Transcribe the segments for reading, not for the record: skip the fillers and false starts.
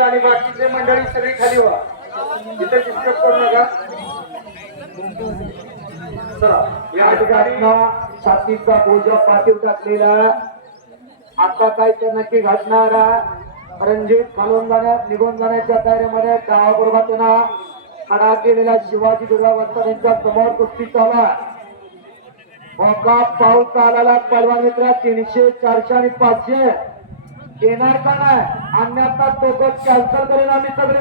आणि बाकीचे मंडळी सगळी खाली व्हा. इथे डिस्टर्ब करू नका. चला या ठिकाणी छातीचा बोजा पाठीव टाकलेला. आता काय तर नक्की घडणारा रणजित खालून जाण्यात निघून जाण्याच्या तयारीमध्ये गावाबरोबर त्यांना खडा केलेला शिवाजी दुर्गावंतर यांच्या समोर कुस्ती चालू आहे. मोका पाऊस आलेला पलवान मित्र 300 400 आणि 500 येणार का नाही अन्यथा तो कॅन्सल करून आम्ही सगळे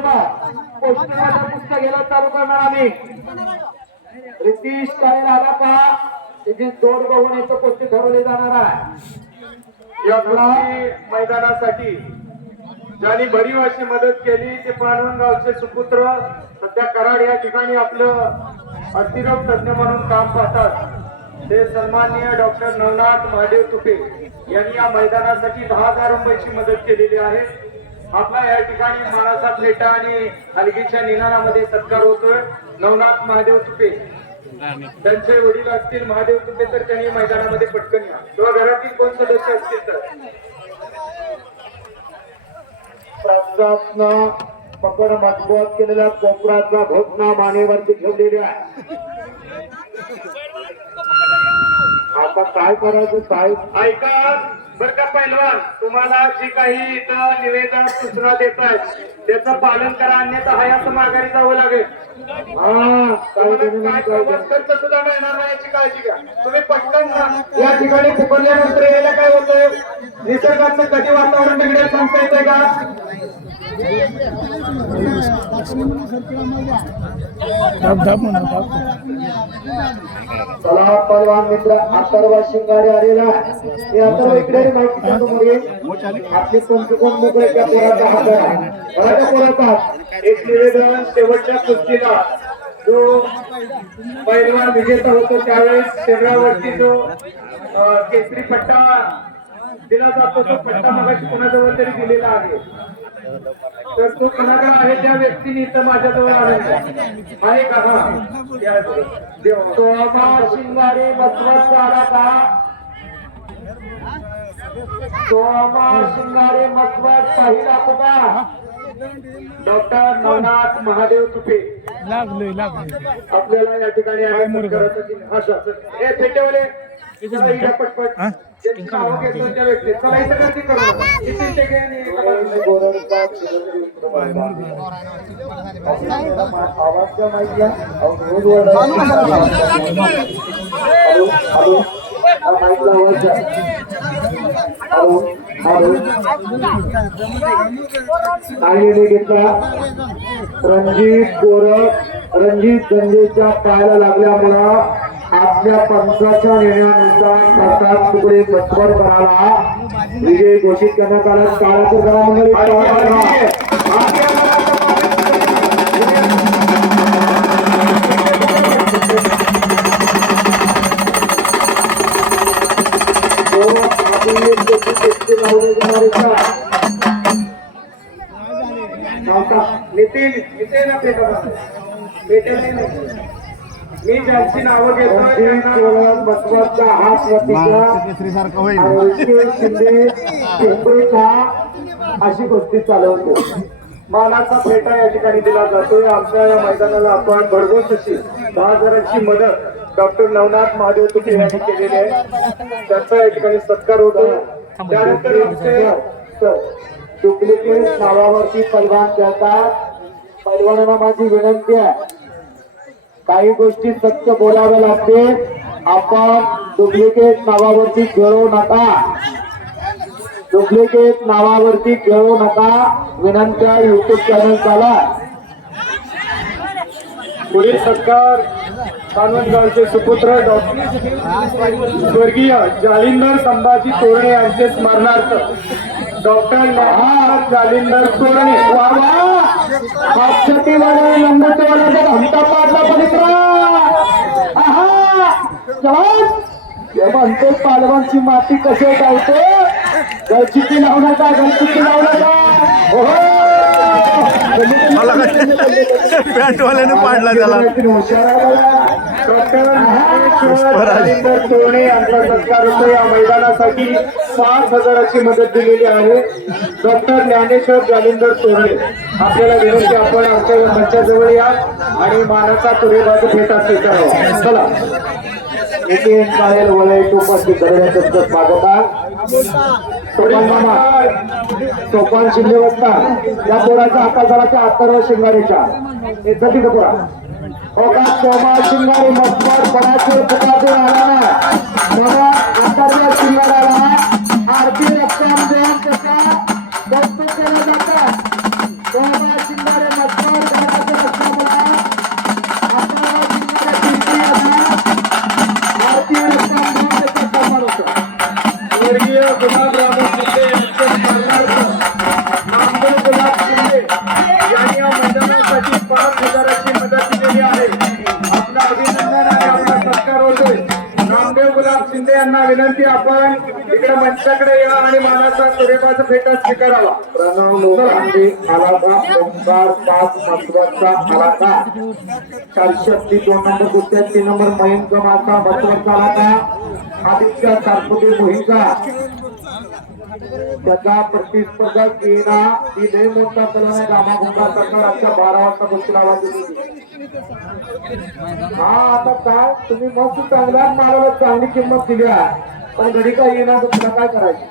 पोस्टमध्ये पुस्तक घ्यायला चालू करणार आम्ही. रितीश काय आला का त्याची जोड बघून याचं कुस्ती ठरवली जाणार आहे. या मैदानासाठी ज्यांनी भरीव अशी मदत केली ते पांडवगावचे सुपुत्र सध्या कराड या ठिकाणी आपलं अस्थिरोग तज्ञ म्हणून काम पाहतात. ते सन्माननीय डॉक्टर नवनाथ महादेव तुपे यांनी या मैदानासाठी 10,000 रुपयाची मदत केलेली आहे. आपला या ठिकाणी मानाचा फेटा आणि हलगीच्या निनादामध्ये सत्कार होतोय. नवनाथ महादेव तुपे त्यांचे वडील असतील महादेव तुपे तर त्यांनी मैदानामध्ये पटकन या किंवा घरातील कोण सदस्य असतील तर प्रशासना पकड मजबूत केलेल्या कोपराचा घोषणा मानेवरती ठेवलेली आहे. आता काय करायचं साहेब ऐका बर का पैलवान, तुम्हाला जे काही इथं निवेदन सूचना देत आहेत त्याचं पालन करा अन्यथा हयात माघारी जावं लागेल. खर्च सुद्धा मिळणार नाही याची काळजी घ्या. तुम्ही पटकन या ठिकाणी पुकारल्यानंतर यायला काय होतंय निसर्गाचं कधी वातावरण बिघडेल सांगता येतंय का. चला पलवान मित्र अथर्व शिंगारे आलेला हे अथर्व इकडे माहिती आपली कोणती कोण मोकळे त्या पोराचा हात आहे बराच्या पोराचा एक निवेदन शेवटच्या कुस्तीला जो पहिलवान विजेता होतो त्यावेळेस शरीरावरती जो केसरी पट्टा दिला जातो तो पट्टा मगाशी कोणाजवळ तरी दिलेला आहे. तर तो कोणाकडे आहे त्या व्यक्तीने इथं माझ्याजवळ आलेला आहे का. हा शिंगारे मसवत आला का सोमा शिंगारे मसवत पहिला कुठा डॉक्टर नवनाथ महादेव तुपे आपल्याला या ठिकाणी फेटेवले पटपट व्यक्ती चलायचं गर्दी करू रणजित गोरख रणजित गंजेच्या पायाला लागल्यामुळं आपल्या पंचाच्या निर्णयानुसार प्रसाद तुकडे बसवर कराला विजय घोषित करण्यात आला. काळाचं नितीन मी ज्यांची नावं घेतो बसवतचा हात शिंदे पिंपरीचा अशी गोष्टी चालवतो. मानाचा फेटा या ठिकाणी दिला जातोय. आमच्या या मैदानाला आपण भरघोस अशी 10,000ची मदत डॉक्टर नवनाथ महादेव तुपे यांनी केलेली आहे. त्यांचा या ठिकाणी सत्कार होतो. त्यानंतर आमचे डुप्लिकेट नावावरती पैलवान खेळतात. पैलवानांना माझी विनंती आहे काही गोष्टी सत्य बोलाव्या लागते. आपण डुप्लिकेट नावावरती खेळू नका. डुप्लिकेट नावावरती खेळू नका विनंत्या. युट्यूब चॅनल चाला. पुढील सत्कार पांडवगावचे सुपुत्र स्वर्गीय जालिंदर संभाजी तोरणे यांचे स्मरणार्थ डॉक्टर नवनाथ जालिंदर तोरणे म्हणतो पालवांची माती कसे गावते गळचिकी लावणार का गळचिकी लावणार का पॅन्टवाल्याने पाडला त्याला. डॉक्टर ज्ञानेश्वर जालिंदर तोरणे यांचा सत्कार होतो. या मैदानासाठी 5,000ची मदत दिलेली आहे. डॉक्टर ज्ञानेश्वर जालिंदर तोरणे आपल्याला विनंती, आपण आमच्या मंचाजवळ या आणि मानाचा तुरेबाज भेटा स्वीकारावा. चला येथे साहेल वलय उपस्थित करण्याचं स्वागत आहे. सोपान मामा, सोपान शिंदे वस्ता या पोराच्या हाताजाराच्या अत्तर शिंगारेच्या एकटी पोरा ओका सोमा शिंगारे मस्तर बराच वेळ पुकारतो आला ना मला अत्तरच्या शिंगाराला आरती रक्कम देऊन त्याचा दत्तक केला जातात. सोमा शिंगारे मस्तर बराच रक्कमला अत्तरच्या शिंगारे आरती रक्कम देऊन त्याचा सन्मान होतो. स्वर्गीय गुलाबराव शिंदे यांचे स्मरणार्थ नामदेव गुलाब शिंदे यांनी या मैदानासाठी 5,000ची मदत दिलेली आहे. आपलं अभिनंदन आणि आपला सत्कार होतोय. नामदेव गुलाब शिंदे यांना विनंती, आपण इकडे मंचाकडे या आणि मानाचा तुरेबाज फेटा स्वीकारावा. प्रणव लोकांचे आलाका ओंकार 5 महत्वाचा आलाका 402 नंबर कुस्त्या 3 नंबर मयंक माता महत्वाचा आलाका आदित्य सारपुते मोहिंका त्याचा प्रतिस्पर्धा केला. ही लय मोठा कलम आहे. रामागुंडा सरकार आजच्या 12 वाजता कुस्ती लावायची होती. हा आता काय तुम्ही मस्त चांगल्या मालाला चांगली किंमत दिली आहे, पण घडी काय येणार तर तुला काय करायची.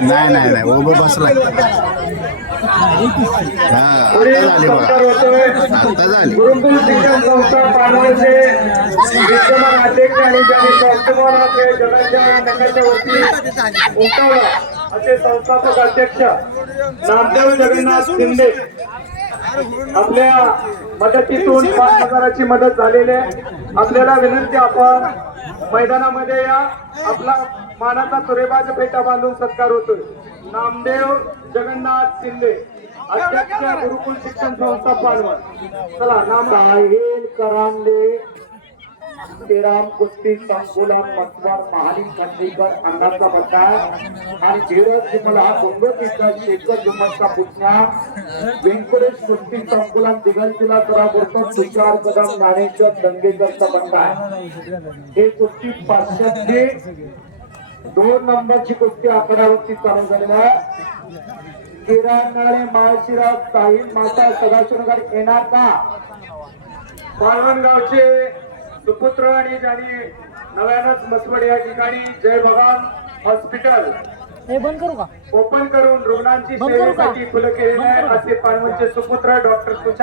नाही नाही नाही उभं बसलाय. आता झाली गुरुकुल शिक्षण संस्था पानवळचे विद्यमान अध्यक्ष आणि ज्यांनी संस्थापनाचे जगाच्या नकाच्या वरती उमटवला असे संस्थापक अध्यक्ष नामदेव जगन्नाथ शिंदे आपल्या मदतीतून 5,000ची मदत झालेली आहे. आपल्याला विनंती, आपण मैदानामध्ये या. आपला मानाचा तुरेबाज फेटा बांधून सत्कार होतोय. नामदेव जगन्नाथ शिंदे अध्यक्ष गुरुकुल शिक्षण संस्था पानवळ. चला नाम साहिल करांडे श्रीराम कुस्ती संकुलन मस्वार महाली खंडीकर अंगाचा पट्टा आणि धीरज जिमल हा डोंगरचा शेखर जुम्मनचा पुतण्या व्यंकटेश कुस्ती संकुलन दिगलजीला करा करतो तुषार कदम ज्ञानेश्वर दंगेकरचा पट्टा आहे. हे कुस्ती 502 नंबरची कुस्ती आकड्यावरती चालू झालेली आहे. किराणाळे माळशिराज साहिल माता सदाशिवनगर येणार का पालवणगावचे सुपुत्र आणि ज्यांनी नव्यानच मसवड या ठिकाणी जय भगवान हॉस्पिटल बंद करू का ओपन करून रुग्णांची सेवेसाठी खुलं केलेले आहे. असे पालवणचे सुपुत्र डॉक्टर तुषार